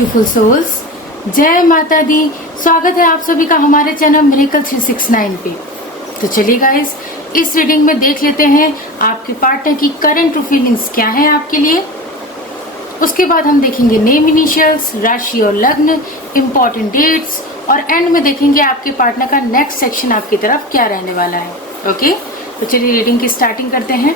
Beautiful souls, जय माता दी। स्वागत है आप सभी का हमारे चैनल मिरेकल 369 पे। तो चलिए गाइस, इस रीडिंग में देख लेते हैं आपके पार्टनर की करंट फीलिंग्स क्या है आपके लिए। उसके बाद हम देखेंगे नेम इनिशियल्स, राशि और लग्न, इम्पोर्टेंट डेट्स और एंड में देखेंगे आपके पार्टनर का नेक्स्ट सेक्शन आपकी तरफ क्या रहने वाला है। ओके, तो चलिए रीडिंग की स्टार्टिंग करते हैं।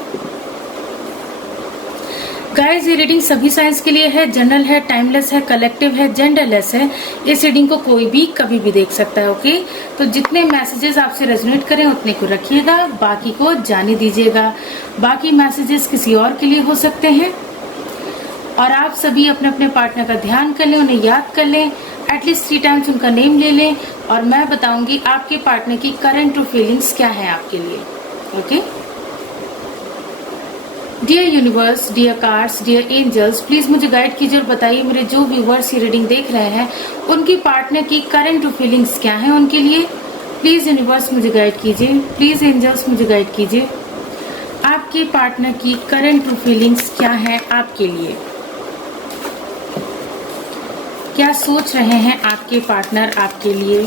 गाइस, ये रीडिंग सभी साइंस के लिए है, जनरल है, टाइमलेस है, कलेक्टिव है, जेंडरलेस है। इस रीडिंग को कोई भी कभी भी देख सकता है। ओके, तो जितने मैसेजेस आपसे रेजोनेट करें उतने को रखिएगा, बाकी को जाने दीजिएगा। बाकी मैसेजेस किसी और के लिए हो सकते हैं और आप सभी अपने अपने पार्टनर का ध्यान कर लें, उन्हें याद कर लें, एटलीस्ट 3 टाइम्स उनका नेम ले लें और मैं बताऊंगी आपके पार्टनर की करंट फीलिंग्स क्या है आपके लिए। Okay, dear universe, dear cards, dear angels, please मुझे गाइड कीजिए और बताइए मेरे जो व्यूवर्स ये रीडिंग देख रहे हैं उनकी पार्टनर की करंट फीलिंग्स क्या है उनके लिए। प्लीज यूनिवर्स मुझे गाइड कीजिए, प्लीज एंजल्स मुझे गाइड कीजिए, आपके पार्टनर की करंट फीलिंग्स क्या है आपके लिए। क्या सोच रहे हैं आपके पार्टनर आपके लिए।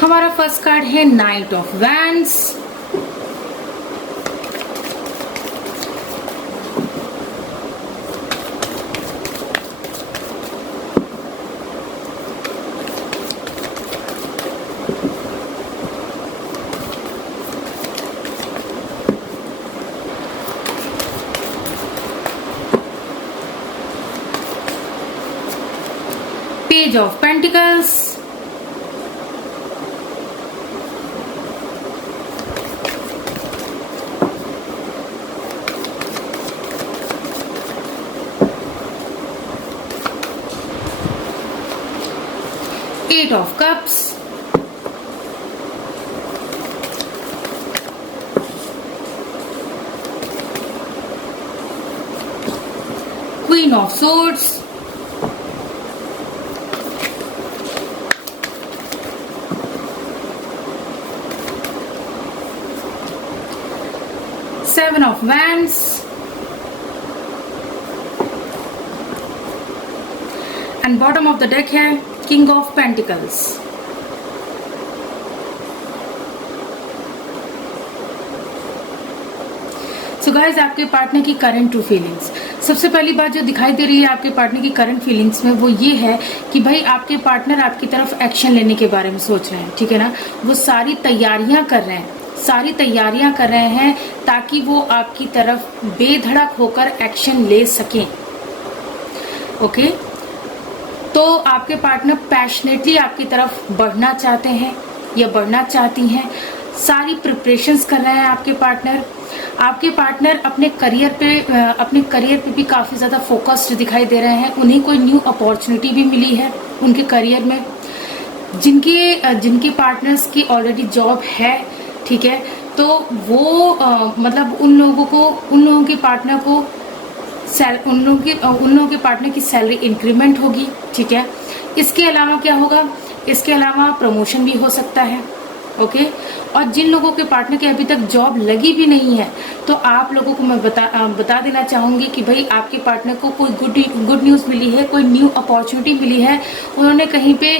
हमारा फर्स्ट कार्ड है night of wands, page of pentacles, Eight of Cups, Queen of Swords, Seven of Wands, and bottom of the deck है King of Pentacles। So guys, आपके पार्टनर की करंट फीलिंग्स, सबसे पहली बात जो दिखाई दे रही है आपके पार्टनर की करंट फीलिंग्स में वो ये है कि भाई आपके पार्टनर आपकी तरफ एक्शन लेने के बारे में सोच रहे हैं। ठीक है ना, वो सारी तैयारियां कर रहे हैं ताकि वो आपकी तरफ बेधड़क होकर एक्शन ले सकें। ओके, तो आपके पार्टनर पैशनेटली आपकी तरफ बढ़ना चाहते हैं या बढ़ना चाहती हैं, सारी प्रिपरेशंस कर रहे हैं आपके पार्टनर अपने करियर पे भी काफी ज्यादा फोकस्ड दिखाई दे रहे हैं। उन्हें कोई न्यू अपॉर्चुनिटी भी मिली है उनके करियर में। जिनके पार्टनर्स की ऑलरेडी जॉब है, ठीक है, तो वो मतलब उन लोगों के पार्टनर की सैलरी इंक्रीमेंट होगी। ठीक है, इसके अलावा क्या होगा, इसके अलावा प्रमोशन भी हो सकता है। ओके, और जिन लोगों के पार्टनर की अभी तक जॉब लगी भी नहीं है तो आप लोगों को मैं बता देना चाहूंगी कि भाई आपके पार्टनर को कोई गुड न्यूज मिली है, कोई न्यू अपॉर्चुनिटी मिली है। उन्होंने कहीं पे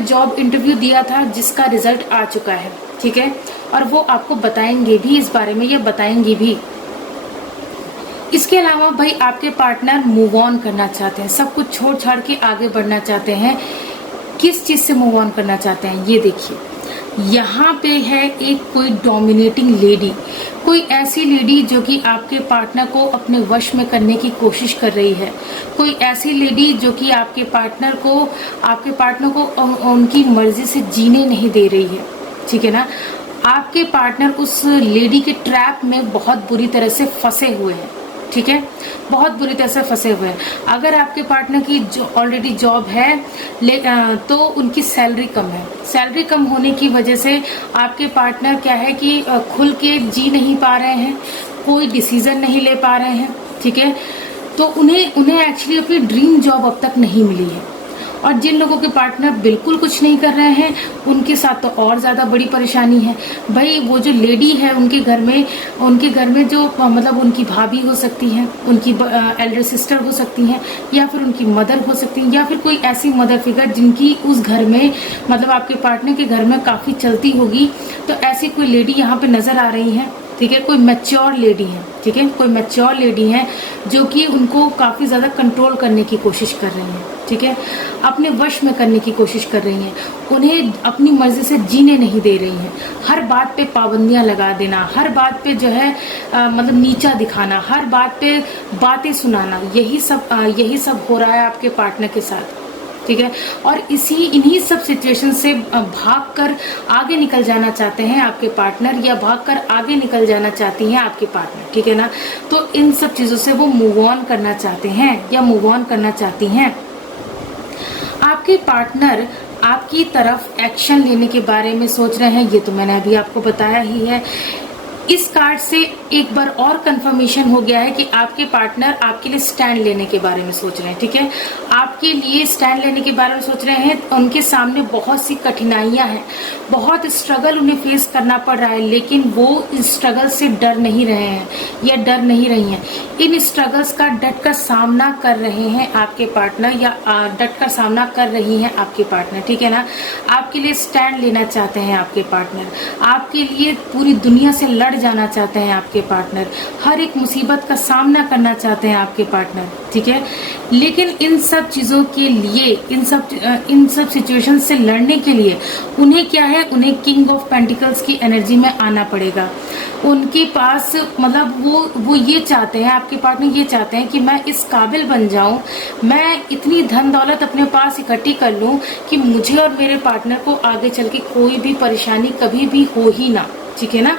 जॉब इंटरव्यू दिया था जिसका रिजल्ट आ चुका है। ठीक है, और वो आपको बताएंगे भी इस बारे में, ये बताएंगे भी। इसके अलावा भाई आपके पार्टनर मूव ऑन करना चाहते हैं, सब कुछ छोड़ छाड़ के आगे बढ़ना चाहते हैं। किस चीज से मूव ऑन करना चाहते हैं ये देखिए, यहाँ पे है एक कोई डोमिनेटिंग लेडी, कोई ऐसी लेडी जो कि आपके पार्टनर को अपने वश में करने की कोशिश कर रही है। कोई ऐसी लेडी जो कि आपके पार्टनर को उनकी मर्जी से जीने नहीं दे रही है। ठीक है ना, आपके पार्टनर उस लेडी के ट्रैप में बहुत बुरी तरह से फंसे हुए हैं। ठीक है, बहुत बुरी तरह से फंसे हुए हैं। अगर आपके पार्टनर की ऑलरेडी जॉब है तो उनकी सैलरी कम है। सैलरी कम होने की वजह से आपके पार्टनर क्या है कि खुल के जी नहीं पा रहे हैं, कोई डिसीजन नहीं ले पा रहे हैं, ठीक है। तो उन्हें एक्चुअली अपनी ड्रीम जॉब अब तक नहीं मिली है। और जिन लोगों के पार्टनर बिल्कुल कुछ नहीं कर रहे हैं उनके साथ तो और ज्यादा बड़ी परेशानी है। भाई वो जो लेडी है उनके घर में जो मतलब उनकी भाभी हो सकती है, उनकी एल्डर सिस्टर हो सकती हैं, या फिर उनकी मदर हो सकती है, या फिर कोई ऐसी मदर फिगर जिनकी उस घर में मतलब आपके पार्टनर के घर में काफी चलती होगी। तो ऐसी कोई लेडी यहाँ पे नजर आ रही है, ठीक है। कोई मैच्योर लेडी है, ठीक है, कोई मैच्योर लेडी है जो कि उनको काफी ज्यादा कंट्रोल करने की कोशिश कर रही है, ठीक है, अपने वश में करने की कोशिश कर रही हैं, उन्हें अपनी मर्जी से जीने नहीं दे रही हैं। हर बात पे पाबंदियां लगा देना, हर बात पे जो है मतलब नीचा दिखाना, हर बात पे बातें सुनाना, यही सब हो रहा है आपके पार्टनर के साथ, ठीक है। और इन्हीं सब सिचुएशन से भागकर आगे निकल जाना चाहते हैं आपके पार्टनर, या भागकर आगे निकल जाना चाहती हैं आपके पार्टनर, ठीक है ना। तो इन सब चीजों से वो मूव ऑन करना चाहते हैं या मूव ऑन करना चाहती हैं। आपके पार्टनर आपकी तरफ एक्शन लेने के बारे में सोच रहे हैं, ये तो मैंने अभी आपको बताया ही है। इस कार्ड से एक बार और कंफर्मेशन हो गया है कि आपके पार्टनर आपके लिए स्टैंड लेने के बारे में सोच रहे हैं, ठीक है। आपके लिए स्टैंड लेने के बारे में सोच रहे हैं। उनके सामने बहुत सी कठिनाइयां हैं, बहुत स्ट्रगल उन्हें फेस करना पड़ रहा है, लेकिन वो इस स्ट्रगल से डर नहीं रहे हैं या डर नहीं रही हैं। इन स्ट्रगल्स का डट कर सामना कर रहे हैं आपके पार्टनर, या डट कर सामना कर रही हैं आपके पार्टनर, ठीक है ना। आपके लिए स्टैंड लेना चाहते हैं आपके पार्टनर, आपके लिए पूरी दुनिया से लड़ जाना चाहते हैं आपके पार्टनर, हर एक मुसीबत का सामना करना चाहते हैं आपके पार्टनर, ठीक है। लेकिन इन सब चीजों के लिए, इन सब सिचुएशन से लड़ने के लिए उन्हें क्या है, उन्हें किंग ऑफ पेंटिकल्स की एनर्जी में आना पड़ेगा। उनके पास मतलब वो ये चाहते हैं, आपके पार्टनर ये चाहते हैं कि मैं इस काबिल बन जाऊं, मैं इतनी धन दौलत अपने पास इकट्ठी कर लूं कि मुझे और मेरे पार्टनर को आगे चल के कोई भी परेशानी कभी भी हो ही ना, ठीक है ना।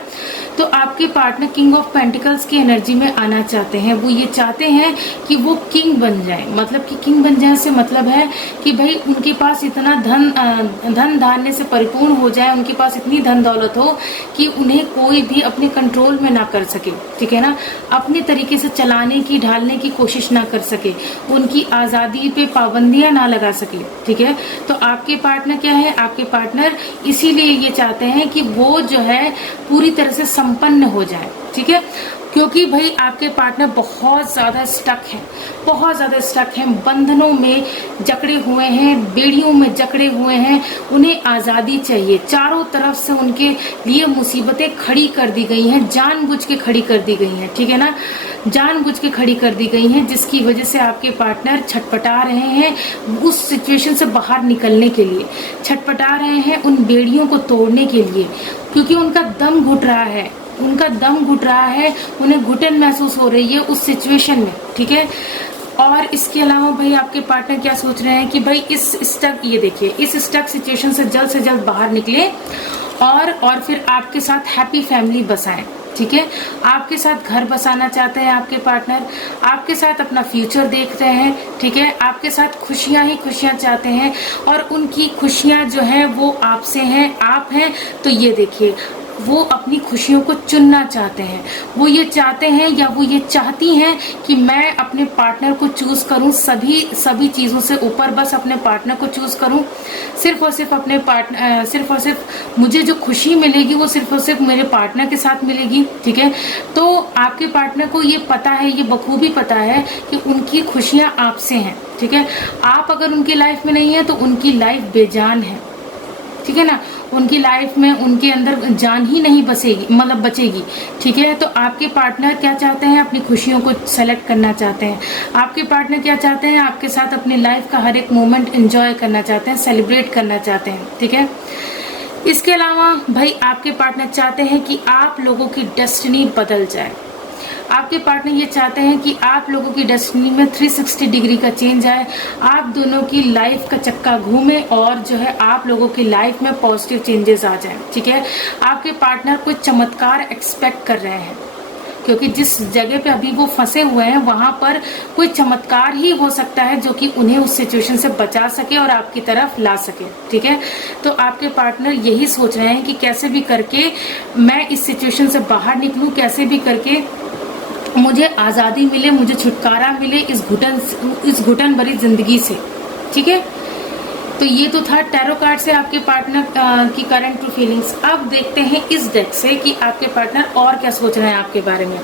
तो आपके पार्टनर किंग ऑफ पेंटिकल्स की एनर्जी में आना चाहते हैं। वो ये चाहते हैं कि वो किंग बन जाए, मतलब कि किंग बन जाए से मतलब है कि भाई उनके पास इतना धन धान्य से परिपूर्ण हो जाए, उनके पास इतनी धन दौलत हो कि उन्हें कोई भी अपने कंट्रोल में ना कर सके, ठीक है ना, अपने तरीके से चलाने की ढालने की कोशिश ना कर सके, उनकी आजादी पे पाबंदियां ना लगा सके, ठीक है। तो आपके पार्टनर क्या है, आपके पार्टनर इसीलिए ये चाहते हैं कि वो जो है पूरी तरह से संपन्न हो जाए, ठीक है। क्योंकि भाई आपके पार्टनर बहुत ज्यादा स्टक हैं, बहुत ज्यादा स्टक हैं, बंधनों में जकड़े हुए हैं, बेड़ियों में जकड़े हुए हैं। उन्हें आजादी चाहिए, चारों तरफ से उनके लिए मुसीबतें खड़ी कर दी गई हैं, जानबूझ के खड़ी कर दी गई हैं, ठीक है ना, जानबूझ के खड़ी कर दी गई हैं, जिसकी वजह से आपके पार्टनर छटपटा रहे हैं उस सिचुएशन से बाहर निकलने के लिए, छटपटा रहे हैं उन बेड़ियों को तोड़ने के लिए, क्योंकि उनका दम घुट रहा है, उनका दम घुट रहा है, उन्हें घुटन महसूस हो रही है उस सिचुएशन में, ठीक है। और इसके अलावा भाई आपके पार्टनर क्या सोच रहे हैं कि भाई इस स्टक, ये देखिए, इस स्टक सिचुएशन से जल्द बाहर निकले और फिर आपके साथ हैप्पी फैमिली बसाएं, ठीक है। आपके साथ घर बसाना चाहते हैं आपके पार्टनर, आपके साथ अपना फ्यूचर देख रहे हैं, ठीक है, आपके साथ खुशियां ही खुशियां चाहते हैं, और उनकी खुशियां जो है वो आपसे हैं, आप हैं। तो ये देखिए, वो अपनी खुशियों को चुनना चाहते हैं, वो ये चाहते हैं या वो ये चाहती हैं कि मैं अपने पार्टनर को चूज करूं, सभी चीजों से ऊपर बस अपने पार्टनर को चूज करूं। सिर्फ और सिर्फ मुझे जो खुशी मिलेगी वो सिर्फ और सिर्फ मेरे पार्टनर के साथ मिलेगी, ठीक है। तो आपके पार्टनर को ये पता है, ये बखूबी पता है कि उनकी खुशियां आपसे हैं, ठीक है। आप अगर उनकी लाइफ में नहीं है तो उनकी लाइफ बेजान है, ठीक है ना, उनकी लाइफ में उनके अंदर जान ही नहीं बचेगी, ठीक है। तो आपके पार्टनर क्या चाहते हैं, अपनी खुशियों को सेलेक्ट करना चाहते हैं। आपके पार्टनर क्या चाहते हैं, आपके साथ अपनी लाइफ का हर एक मोमेंट एंजॉय करना चाहते हैं, सेलिब्रेट करना चाहते हैं, ठीक है। इसके अलावा भाई आपके पार्टनर चाहते हैं कि आप लोगों की डेस्टिनी बदल जाए। आपके पार्टनर ये चाहते हैं कि आप लोगों की डेस्टिनी में 360 डिग्री का चेंज आए, आप दोनों की लाइफ का चक्का घूमे, और जो है आप लोगों की लाइफ में पॉजिटिव चेंजेस आ जाए, ठीक है। आपके पार्टनर कोई चमत्कार एक्सपेक्ट कर रहे हैं, क्योंकि जिस जगह पे अभी वो फंसे हुए हैं वहां पर कोई चमत्कार ही हो सकता है जो कि उन्हें उस सिचुएशन से बचा सके और आपकी तरफ ला सके। ठीक है, तो आपके पार्टनर यही सोच रहे हैं कि कैसे भी करके मैं इस सिचुएशन से बाहर निकलूं, कैसे भी करके मुझे आजादी मिले, मुझे छुटकारा मिले इस घुटन भरी जिंदगी से। ठीक है, तो ये तो था टैरो कार्ड से आपके पार्टनर की करंट ट्रू फीलिंग्स। अब देखते हैं इस डेक से कि आपके पार्टनर और क्या सोच रहे हैं आपके बारे में।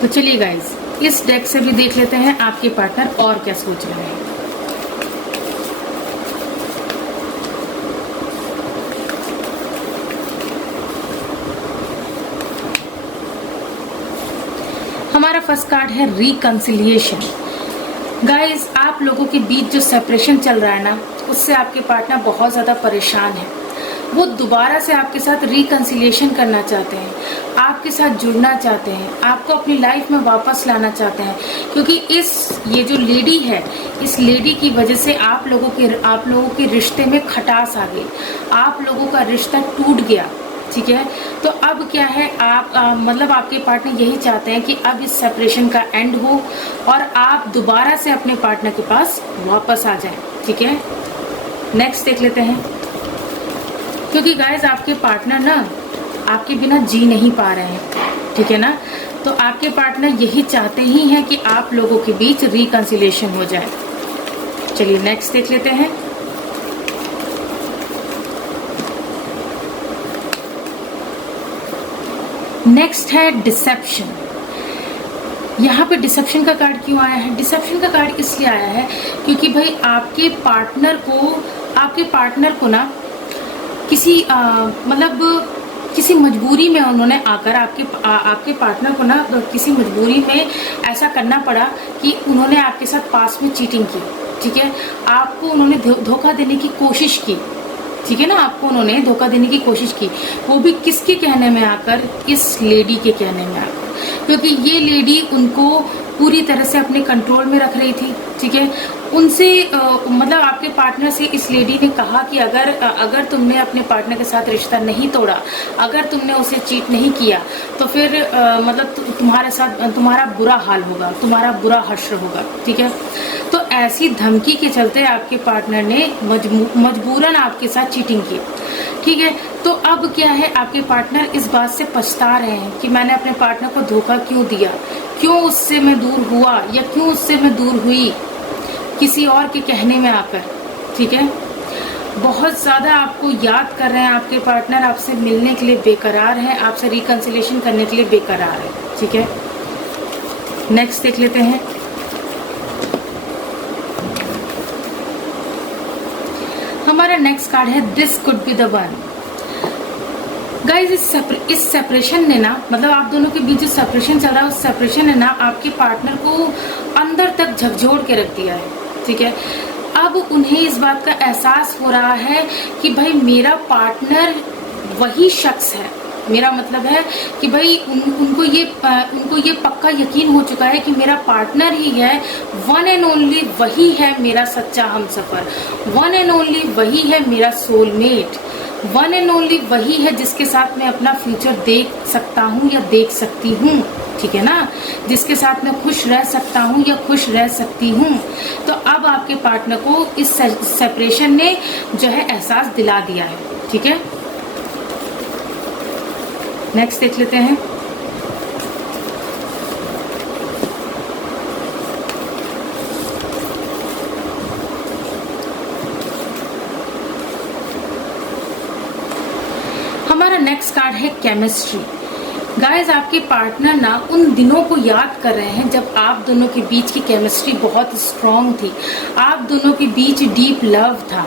तो चलिए गाइज, इस डेक से भी देख लेते हैं आपके पार्टनर और क्या सोच रहे हैं। हमारा फर्स्ट कार्ड है रिकंसिलिएशन। गाइज, आप लोगों के बीच जो सेपरेशन चल रहा है ना, उससे आपके पार्टनर बहुत ज्यादा परेशान है। वो दोबारा से आपके साथ रिकंसिलिएशन करना चाहते हैं, आपके साथ जुड़ना चाहते हैं, आपको अपनी लाइफ में वापस लाना चाहते हैं, क्योंकि ये जो लेडी है, इस लेडी की वजह से आप लोगों के रिश्ते में खटास आ गई, आप लोगों का रिश्ता टूट गया। ठीक है, तो अब क्या है, मतलब आपके पार्टनर यही चाहते हैं कि अब इस सेपरेशन का एंड हो और आप दोबारा से अपने पार्टनर के पास वापस आ जाएं। ठीक है, नेक्स्ट देख लेते हैं, क्योंकि गाइस आपके पार्टनर ना आपके बिना जी नहीं पा रहे हैं। ठीक है ना, तो आपके पार्टनर यही चाहते ही हैं कि आप लोगों के बीच रिकंसिलिएशन हो जाए। चलिए नेक्स्ट देख लेते हैं। नेक्स्ट है डिसेप्शन। यहाँ पे डिसेप्शन का कार्ड क्यों आया है? डिसेप्शन का कार्ड इसलिए आया है क्योंकि भाई आपके पार्टनर को ना किसी मजबूरी में उन्होंने आकर आपके पार्टनर को ना किसी मजबूरी में ऐसा करना पड़ा कि उन्होंने आपके साथ पास में चीटिंग की। ठीक है, आपको उन्होंने धोखा देने की कोशिश की। ठीक है ना, आपको उन्होंने धोखा देने की कोशिश की, वो भी किसके कहने में आकर? इस लेडी के कहने में आकर, क्योंकि ये लेडी उनको पूरी तरह से अपने कंट्रोल में रख रही थी। ठीक है, उनसे मतलब आपके पार्टनर से इस लेडी ने कहा कि अगर तुमने अपने पार्टनर के साथ रिश्ता नहीं तोड़ा, अगर तुमने उसे चीट नहीं किया, तो फिर मतलब तुम्हारा बुरा हाल होगा, तुम्हारा बुरा हश्र होगा। ठीक है, तो ऐसी धमकी के चलते आपके पार्टनर ने मजबूरन आपके साथ चीटिंग की। ठीक है, तो अब क्या है, आपके पार्टनर इस बात से पछता रहे हैं कि मैंने अपने पार्टनर को धोखा क्यों दिया, क्यों उससे मैं दूर हुआ या क्यों उससे मैं दूर हुई किसी और के कहने में आकर। ठीक है, बहुत ज्यादा आपको याद कर रहे हैं आपके पार्टनर, आपसे मिलने के लिए बेकरार है, आपसे रिकंसिलिएशन करने के लिए बेकरार है। ठीक है, नेक्स्ट देख लेते हैं। हमारा नेक्स्ट कार्ड है this could be the one. Guys, इस सेपरेशन ने ना, मतलब आप दोनों के बीच जो सेपरेशन चल रहा है, उस सेपरेशन ने ना आपके पार्टनर को अंदर तक झकझोर के रख दिया है। ठीक है, अब उन्हें इस बात का एहसास हो रहा है कि भाई मेरा पार्टनर वही शख्स है, मेरा मतलब है कि भाई उनको ये पक्का यकीन हो चुका है कि मेरा पार्टनर ही है, वन एंड ओनली वही है मेरा सच्चा हमसफर, वन एंड ओनली वही है मेरा सोलमेट, वन एंड ओनली वही है जिसके साथ मैं अपना फ्यूचर देख सकता हूँ या देख सकती हूँ। ठीक है ना, जिसके साथ मैं खुश रह सकता हूँ या खुश रह सकती हूँ। तो अब आपके पार्टनर को इस सेपरेशन ने जो है एहसास दिला दिया है। ठीक है, नेक्स्ट देख लेते हैं। हमारा नेक्स्ट कार्ड है केमिस्ट्री। गाइस, आपके पार्टनर ना उन दिनों को याद कर रहे हैं जब आप दोनों के बीच की केमिस्ट्री बहुत स्ट्रांग थी, आप दोनों के बीच डीप लव था,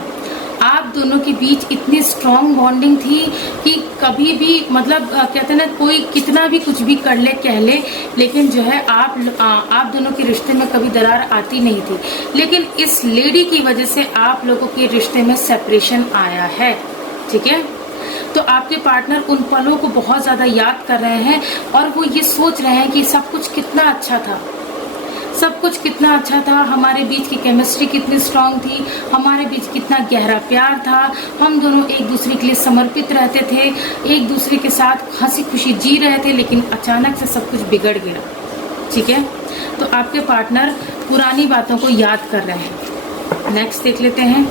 आप दोनों के बीच इतनी स्ट्रांग बॉन्डिंग थी कि कभी भी मतलब कहते हैं ना, कोई कितना भी कुछ भी कर ले कह ले, लेकिन जो है आप दोनों के रिश्ते में कभी दरार आती नहीं थी। लेकिन इस लेडी की वजह से आप लोगों के रिश्ते में सेपरेशन आया है। ठीक है, तो आपके पार्टनर उन पलों को बहुत ज्यादा याद कर रहे हैं और वो ये सोच रहे हैं कि सब कुछ कितना अच्छा था, सब कुछ कितना अच्छा था, हमारे बीच की केमिस्ट्री कितनी स्ट्रांग थी, हमारे बीच कितना गहरा प्यार था, हम दोनों एक दूसरे के लिए समर्पित रहते थे, एक दूसरे के साथ हंसी खुशी जी रहे थे, लेकिन अचानक से सब कुछ बिगड़ गया। ठीक है, तो आपके पार्टनर पुरानी बातों को याद कर रहे हैं। नेक्स्ट देख लेते हैं।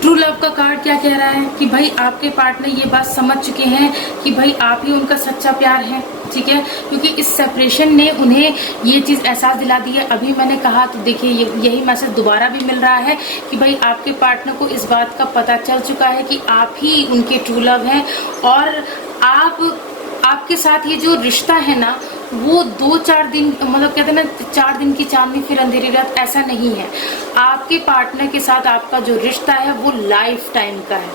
ट्रू लव का कार्ड क्या कह रहा है कि भाई आपके पार्टनर ये बात समझ चुके हैं कि भाई आप ही उनका सच्चा प्यार है। ठीक है, क्योंकि इस सेपरेशन ने उन्हें ये चीज एहसास दिला दी है। अभी मैंने कहा तो देखिए यही मैसेज दोबारा भी मिल रहा है कि भाई आपके पार्टनर को इस बात का पता चल चुका है कि आप ही उनके ट्रू लव हैं और आपके साथ ये जो रिश्ता है ना वो 2-4 दिन, मतलब कहते हैं ना 4 दिन की चांदनी फिर अंधेरी रात, ऐसा नहीं है। आपके पार्टनर के साथ आपका जो रिश्ता है वो लाइफ टाइम का है।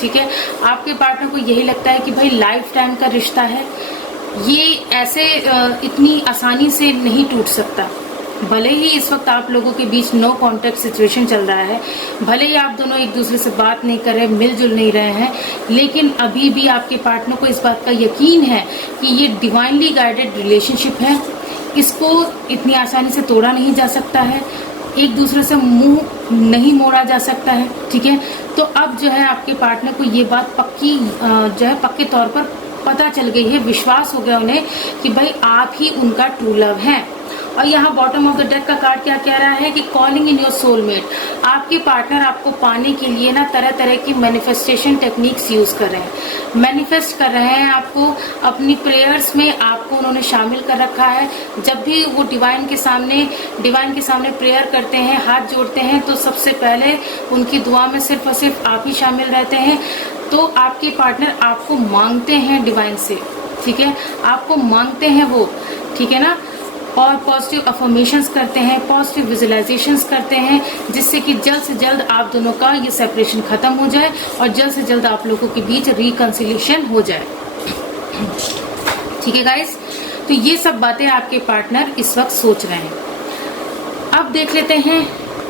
ठीक है, आपके पार्टनर को यही लगता है कि भाई लाइफ टाइम का रिश्ता है, ये ऐसे इतनी आसानी से नहीं टूट सकता। भले ही इस वक्त आप लोगों के बीच नो कॉन्टेक्ट सिचुएशन चल रहा है, भले ही आप दोनों एक दूसरे से बात नहीं कर रहे, मिलजुल नहीं रहे हैं, लेकिन अभी भी आपके पार्टनर को इस बात का यकीन है कि ये डिवाइनली गाइडेड रिलेशनशिप है, इसको इतनी आसानी से तोड़ा नहीं जा सकता है, एक दूसरे से मुंह नहीं मोड़ा जा सकता है। ठीक है, तो अब जो है आपके पार्टनर को ये बात पक्की जो है पक्के तौर पर पता चल गई है, विश्वास हो गया उन्हें कि भाई आप ही उनका ट्रू लव है। और यहाँ बॉटम ऑफ द डेक का कार्ड क्या कह रहा है कि कॉलिंग इन योर सोलमेट। आपके पार्टनर आपको पाने के लिए ना तरह तरह की मैनिफेस्टेशन टेक्निक्स यूज कर रहे हैं, मैनिफेस्ट कर रहे हैं आपको, अपनी प्रेयर्स में आपको उन्होंने शामिल कर रखा है। जब भी वो डिवाइन के सामने प्रेयर करते हैं, हाथ जोड़ते हैं, तो सबसे पहले उनकी दुआ में सिर्फ और सिर्फ आप ही शामिल रहते हैं। तो आपके पार्टनर आपको मांगते हैं डिवाइन से। ठीक है, आपको मांगते हैं वो, ठीक है ना, और पॉजिटिव अफर्मेशंस करते हैं, पॉजिटिव विजुअलाइजेशंस करते हैं, जिससे कि जल्द से जल्द आप दोनों का ये सेपरेशन खत्म हो जाए और जल्द से जल्द आप लोगों के बीच रिकंसिलिएशन हो जाए। ठीक है गाइस, तो ये सब बातें आपके पार्टनर इस वक्त सोच रहे हैं। अब देख लेते हैं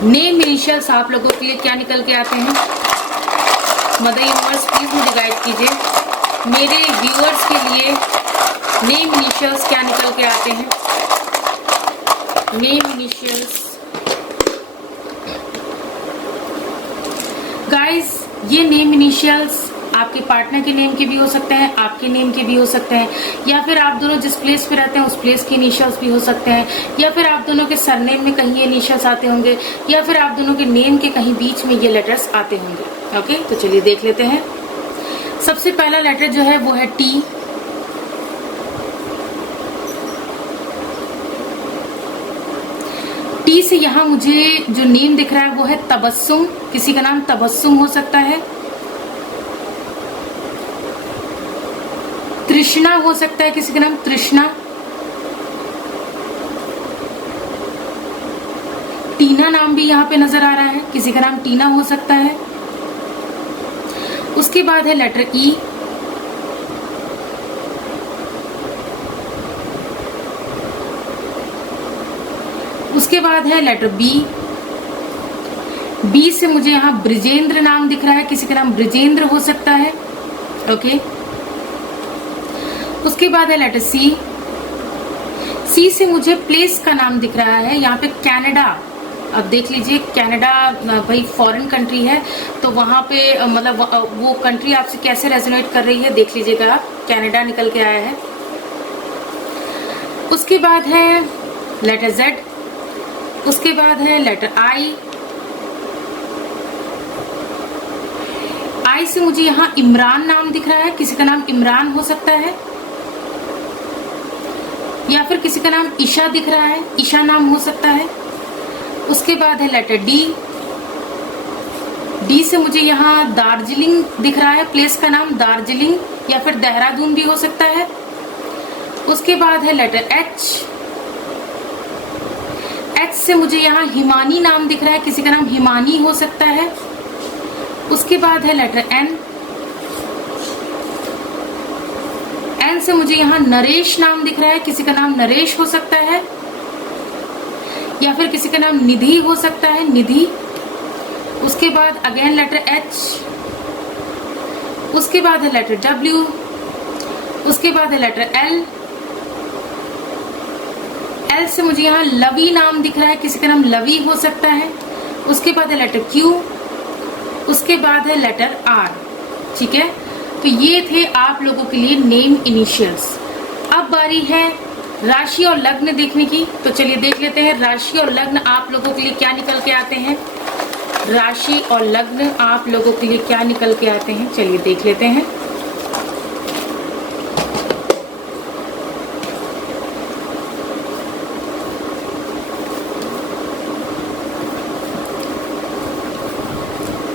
नेम इनिशियल्स आप लोगों के लिए क्या निकल के आते हैं। मदर यूनिवर्स प्लीज मुझे गाइड कीजिए, मेरे व्यूअर्स के लिए नेम इनिशियल्स क्या निकल के आते हैं। नेम इनिशियल्स गाइस, ये नेम इनिशियल्स आपके पार्टनर के नेम के भी हो सकते हैं, आपके नेम के भी हो सकते हैं, या फिर आप दोनों जिस प्लेस पे रहते हैं उस प्लेस के इनिशियल्स भी हो सकते हैं, या फिर आप दोनों के सरनेम में कहीं ये इनिशियल्स आते होंगे, या फिर आप दोनों के नेम के कहीं बीच में ये लेटर्स आते होंगे। ओके, तो चलिए देख लेते हैं। सबसे पहला लेटर जो है वो है टी। टी से यहाँ मुझे जो नेम दिख रहा है वो है तबस्सुम। किसी का नाम तबस्सुम हो सकता है, तृष्णा हो सकता है, किसी का नाम तृष्णा, टीना नाम भी यहाँ पे नजर आ रहा है, किसी का नाम टीना हो सकता है। उसके बाद है लेटर ई। उसके बाद है लेटर बी। बी से मुझे यहाँ ब्रिजेंद्र नाम दिख रहा है, किसी का नाम ब्रिजेंद्र हो सकता है। ओके, उसके बाद है लेटर सी। सी से मुझे प्लेस का नाम दिख रहा है, यहाँ पे कनाडा। अब देख लीजिए, कनाडा भाई फॉरेन कंट्री है, तो वहां पे मतलब वो कंट्री आपसे कैसे रेजोनेट कर रही है देख लीजिएगा आप। कनाडा निकल के आया है। उसके बाद है लेटर जेड। उसके बाद है लेटर आई। आई से मुझे यहाँ इमरान नाम दिख रहा है, किसी का नाम इमरान हो सकता है, या फिर किसी का नाम ईशा दिख रहा है, ईशा नाम हो सकता है। उसके बाद है लेटर डी। डी से मुझे यहाँ दार्जिलिंग दिख रहा है, प्लेस का नाम दार्जिलिंग या फिर देहरादून भी हो सकता है। उसके बाद है लेटर एच। एच से मुझे यहाँ हिमानी नाम दिख रहा है, किसी का नाम हिमानी हो सकता है। उसके बाद है लेटर एन। एन से मुझे यहाँ नरेश नाम दिख रहा है, किसी का नाम नरेश हो सकता है या फिर किसी का नाम निधि हो सकता है, निधि। उसके बाद अगेन लेटर एच, उसके बाद है लेटर डब्ल्यू, उसके बाद है लेटर एल। एल से मुझे यहाँ लवी नाम दिख रहा है, किसी का नाम लवी हो सकता है। उसके बाद है लेटर क्यू, उसके बाद है लेटर आर। ठीक है, तो ये थे आप लोगों के लिए नेम इनिशियल्स। अब बारी है राशि और लग्न देखने की, तो चलिए देख लेते हैं राशि और लग्न आप लोगों के लिए क्या निकल के आते हैं। राशि और लग्न आप लोगों के लिए क्या निकल के आते हैं, चलिए देख लेते हैं।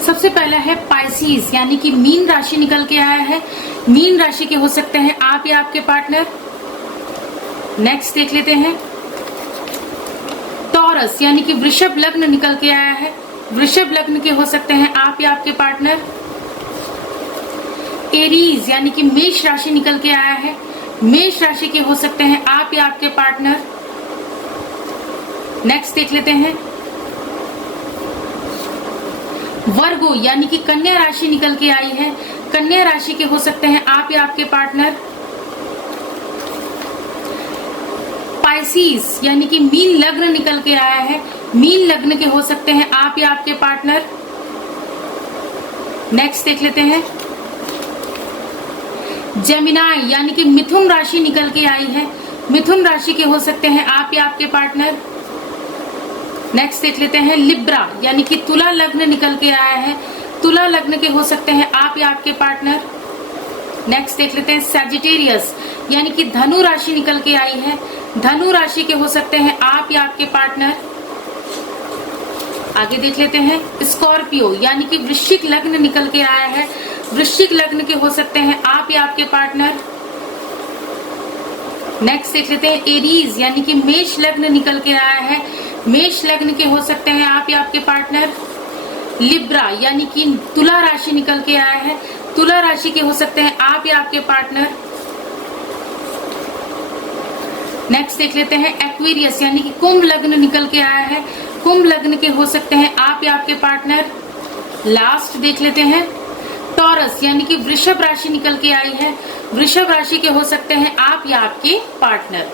सबसे पहला है पाइसेस, यानी कि मीन राशि निकल के आया है। मीन राशि के हो सकते हैं आप या आपके पार्टनर। नेक्स्ट देख लेते हैं टॉरस, यानी कि वृषभ लग्न निकल के आया है। वृषभ लग्न के हो सकते हैं आप या आपके पार्टनर। एरीज, यानी कि मेष राशि निकल के आया है। मेष राशि के हो सकते हैं आप या आपके पार्टनर। नेक्स्ट देख लेते हैं वर्गो, यानी कि कन्या राशि निकल के आई है। कन्या राशि के हो सकते हैं आप या आपके पार्टनर। पाइसेस, यानी कि मीन लग्न निकल के आया है। मीन लग्न के हो सकते हैं आप या आपके पार्टनर। नेक्स्ट देख लेते हैं जेमिनाई, यानी कि मिथुन राशि निकल के आई है। मिथुन राशि के हो सकते हैं आप या आपके पार्टनर। नेक्स्ट देख लेते हैं लिब्रा, यानी कि तुला लग्न निकल के आया है। तुला लग्न के हो सकते हैं आप या आपके पार्टनर। नेक्स्ट देख लेते हैं सैजिटेरियस, यानी कि धनु राशि निकल के आई है। धनु राशि के हो सकते हैं आप या आपके पार्टनर। आगे देख लेते हैं स्कॉर्पियो, यानी कि वृश्चिक लग्न निकल के आया है। वृश्चिक लग्न के हो सकते हैं आप या आपके पार्टनर। नेक्स्ट देख लेते हैं एरीज, यानी कि मेष लग्न निकल के आया है। मेष लग्न के हो सकते हैं आप या आपके पार्टनर। लिब्रा, यानी कि तुला राशि निकल के आया है। तुला राशि के हो सकते हैं आप या आपके पार्टनर। नेक्स्ट देख लेते हैं एक्वेरियस, यानी कि कुंभ लग्न निकल के आया है। कुंभ लग्न के हो सकते हैं आप या आपके पार्टनर। लास्ट देख लेते हैं टॉरस, यानी कि वृषभ राशि निकल के आई है। वृषभ राशि के हो सकते हैं आप या आपके पार्टनर।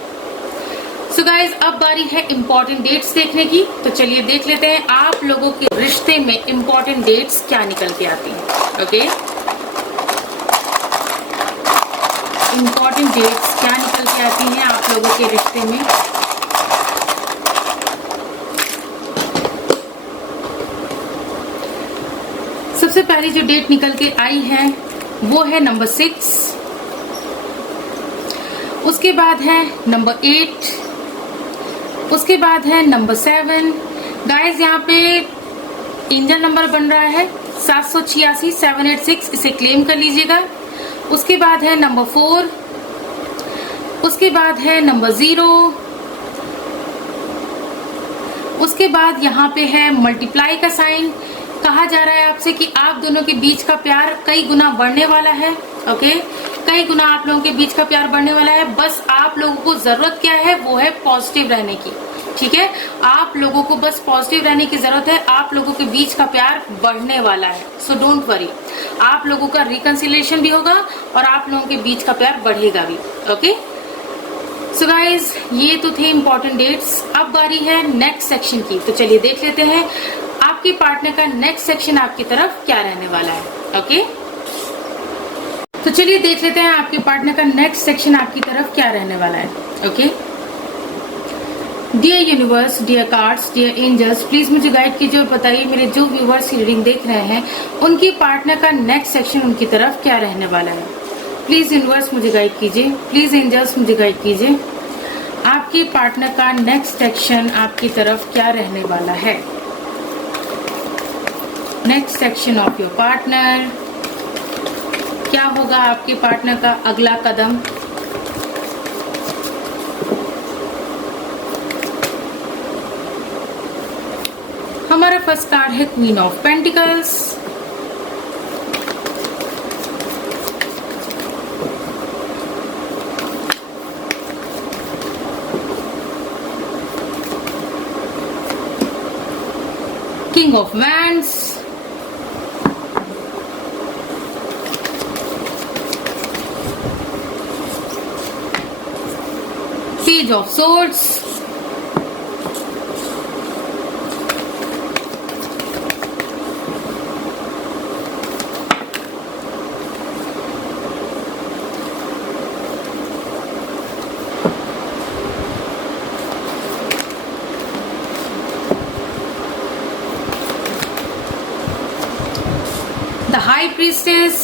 सो गाइज, अब बारी है इंपॉर्टेंट डेट्स देखने की, तो चलिए देख लेते हैं आप लोगों के रिश्ते में इंपॉर्टेंट डेट्स क्या निकल के आती हैं। ओके, इंपॉर्टेंट डेट्स क्या निकल के आती हैं आप लोगों के रिश्ते में। सबसे पहली जो डेट निकल के आई है वो है नंबर 6, उसके बाद है नंबर 8, उसके बाद है नंबर 7। गाइज, यहाँ पे एंजल नंबर बन रहा है 786 786, इसे क्लेम कर लीजिएगा। उसके बाद है नंबर 4, उसके बाद है नंबर 0, उसके बाद यहाँ पे है मल्टीप्लाई का साइन। कहा जा रहा है आपसे कि आप दोनों के बीच का प्यार कई गुना बढ़ने वाला है। ओके, कई गुना आप लोगों के बीच का प्यार बढ़ने वाला है। बस आप लोगों को जरूरत क्या है, वो है पॉजिटिव रहने की। ठीक है, आप लोगों को बस पॉजिटिव रहने की जरूरत है। आप लोगों के बीच का प्यार बढ़ने वाला है, सो डोंट वरी। आप लोगों का रिकंसिलिएशन भी होगा और आप लोगों के बीच का प्यार बढ़ेगा भी। ओके, सो गाइज, ये तो थे इंपॉर्टेंट डेट्स। अब बारी है नेक्स्ट सेक्शन की, तो चलिए देख लेते हैं आपके पार्टनर का नेक्स्ट सेक्शन आपकी तरफ क्या रहने वाला है। ओके, तो चलिए देख लेते हैं आपके पार्टनर का नेक्स्ट सेक्शन आपकी तरफ क्या रहने वाला है। Okay, dear universe, dear cards, dear angels, please मुझे गाइड कीजिए और बताइए मेरे जो व्यूवर्स की रीडिंग देख रहे हैं उनकी पार्टनर का नेक्स्ट सेक्शन उनकी तरफ क्या रहने वाला है। प्लीज यूनिवर्स मुझे गाइड कीजिए, प्लीज एंजल्स मुझे गाइड कीजिए, आपके पार्टनर का नेक्स्ट सेक्शन आपकी तरफ क्या रहने वाला है। Next section of your partner, क्या होगा आपके पार्टनर का अगला कदम। हमारा फर्स्ट कार्ड है queen of pentacles, king of wands, page of swords, the high priestess,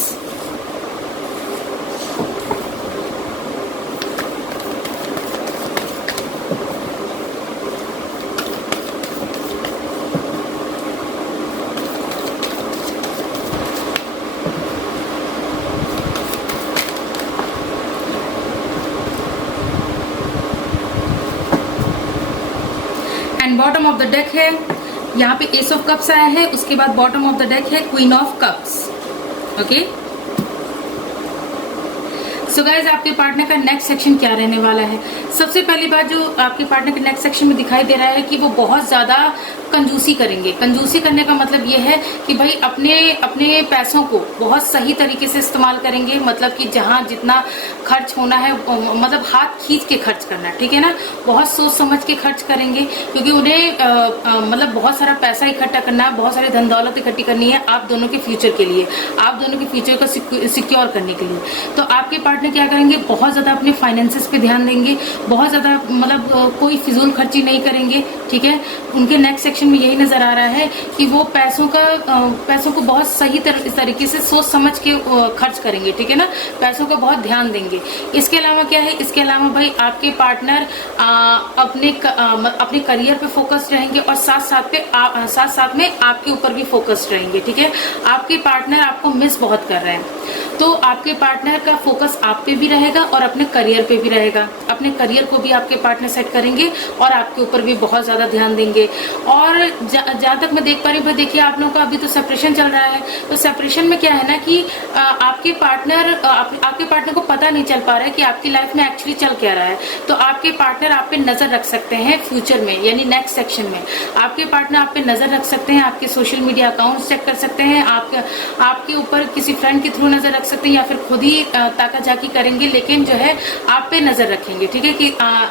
and bottom of the deck है, यहाँ पे एस ऑफ कप्स आया है, उसके बाद बॉटम ऑफ द डेक है queen of cups. Okay, so guys आपके पार्टनर का नेक्स्ट सेक्शन क्या रहने वाला है। सबसे पहली बात जो आपके पार्टनर के नेक्स्ट सेक्शन में दिखाई दे रहा है कि वो बहुत ज्यादा कंजूसी करेंगे। कंजूसी करने का मतलब ये है कि भाई अपने अपने पैसों को बहुत सही तरीके से इस्तेमाल करेंगे, मतलब कि जहां जितना खर्च होना है मतलब हाथ खींच के खर्च करना है, ठीक है ना। बहुत सोच समझ के खर्च करेंगे क्योंकि उन्हें मतलब बहुत सारा पैसा इकट्ठा करना है, बहुत सारी धन दौलत इकट्ठी करनी है आप दोनों के फ्यूचर के लिए, आप दोनों के फ्यूचर को सिक्योर करने के लिए। तो आपके पार्टनर क्या करेंगे, बहुत ज्यादा अपने फाइनेंसेस पे ध्यान देंगे, बहुत ज्यादा मतलब कोई फिजूल खर्ची नहीं करेंगे, ठीक है। उनके नेक्स्ट सेक्शन में यही नजर आ रहा है कि वो पैसों को बहुत सही तरीके से सोच समझ के खर्च करेंगे, ठीक है ना। पैसों का बहुत ध्यान देंगे। इसके अलावा क्या है, इसके अलावा भाई आपके पार्टनर अपने करियर पे फोकस्ड रहेंगे और साथ साथ में आपके ऊपर भी फोकस्ड रहेंगे, ठीक है। आपके पार्टनर आपको मिस बहुत कर रहे हैं, तो आपके पार्टनर का फोकस आप पे भी रहेगा और अपने करियर पे भी रहेगा। अपने करियर को भी आपके पार्टनर सेट करेंगे और आपके ऊपर भी बहुत ज्यादा ध्यान देंगे। और जहां तक मैं देख पा रही हूँ, देखिए आप लोगों का अभी तो सेपरेशन चल रहा है, तो सेपरेशन में क्या है ना कि आपके पार्टनर को पता नहीं चल पा रहा है कि आपकी लाइफ में एक्चुअली चल क्या रहा है। तो आपके पार्टनर आप पे नजर रख सकते हैं फ्यूचर में, यानी नेक्स्ट सेक्शन में आपके पार्टनर आप पे नजर रख सकते हैं, आपके सोशल मीडिया अकाउंट चेक कर सकते हैं, आपके ऊपर किसी फ्रेंड के थ्रू नजर रख सकते हैं या फिर खुद ही ताका झाकी करेंगे, लेकिन जो है आप पे नजर रखेंगे, ठीक है, कि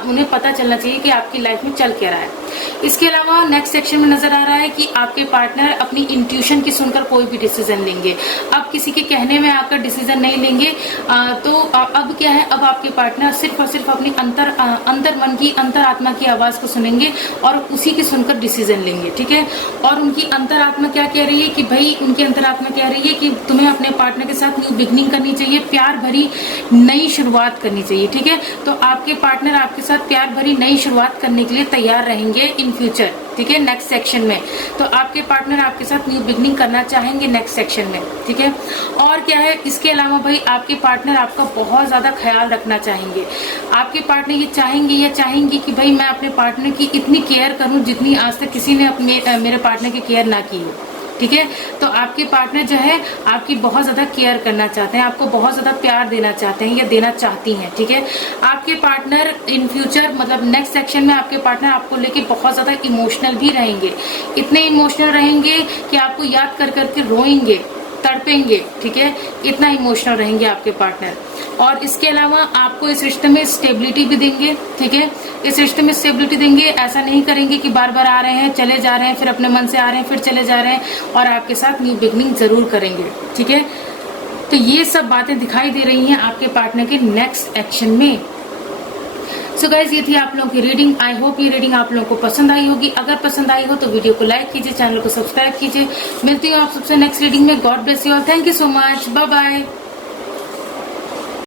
उन्हें पता चलना चाहिए कि आपकी लाइफ में चल क्या रहा है। इसके अलावा नेक्स्ट सेक्शन में नजर आ रहा है कि आपके पार्टनर अपनी इंट्यूशन की सुनकर कोई भी डिसीजन लेंगे। अब किसी के कहने में आकर डिसीजन नहीं लेंगे। तो अब क्या है, अब आपके पार्टनर सिर्फ और सिर्फ अपनी अंतर मन की, अंतर आत्मा की आवाज को सुनेंगे और उसी की सुनकर डिसीजन लेंगे, ठीक है। और उनकी अंतरात्मा क्या कह रही है कि भाई, उनकी अंतरात्मा कह रही है कि तुम्हें अपने पार्टनर के साथ न्यू बिगनिंग करनी चाहिए, प्यार भरी नई शुरुआत करनी चाहिए, ठीक है। तो आपके पार्टनर आपके साथ प्यार भरी नई शुरुआत करने के लिए तैयार रहेंगे इन फ्यूचर, ठीक है, नेक्स्ट सेक्शन में। तो आपके पार्टनर आपके साथ न्यू बिगनिंग करना चाहेंगे नेक्स्ट सेक्शन में, ठीक है। और क्या है, इसके अलावा भाई आपके पार्टनर आपका बहुत ज्यादा ख्याल रखना चाहेंगे। आपके पार्टनर ये चाहेंगे या चाहेंगी कि भाई मैं अपने पार्टनर की इतनी केयर करूं जितनी आज तक किसी ने मेरे पार्टनर की केयर ना की हो, ठीक है। तो आपके पार्टनर जो है आपकी बहुत ज्यादा केयर करना चाहते हैं, आपको बहुत ज्यादा प्यार देना चाहते हैं या देना चाहती हैं, ठीक है। आपके पार्टनर इन फ्यूचर मतलब नेक्स्ट सेक्शन में आपके पार्टनर आपको लेके बहुत ज्यादा इमोशनल भी रहेंगे, इतने इमोशनल रहेंगे कि आपको याद कर करके रोएंगे, तड़पेंगे, ठीक है। इतना इमोशनल रहेंगे आपके पार्टनर। और इसके अलावा आपको इस रिश्ते में स्टेबिलिटी भी देंगे, ठीक है। इस रिश्ते में स्टेबिलिटी देंगे, ऐसा नहीं करेंगे कि बार बार आ रहे हैं चले जा रहे हैं, फिर अपने मन से आ रहे हैं फिर चले जा रहे हैं, और आपके साथ न्यू बिगनिंग जरूर करेंगे, ठीक है। तो ये सब बातें दिखाई दे रही हैं आपके पार्टनर के नेक्स्ट एक्शन में। सो गाइज, ये थी आप लोगों की रीडिंग। आई होप ये रीडिंग आप लोगों को पसंद आई होगी। अगर पसंद आई हो तो वीडियो को लाइक कीजिए, चैनल को सब्सक्राइब कीजिए। मिलती हूँ आप सबसे नेक्स्ट रीडिंग में। God bless you all. Thank you so much. Bye bye.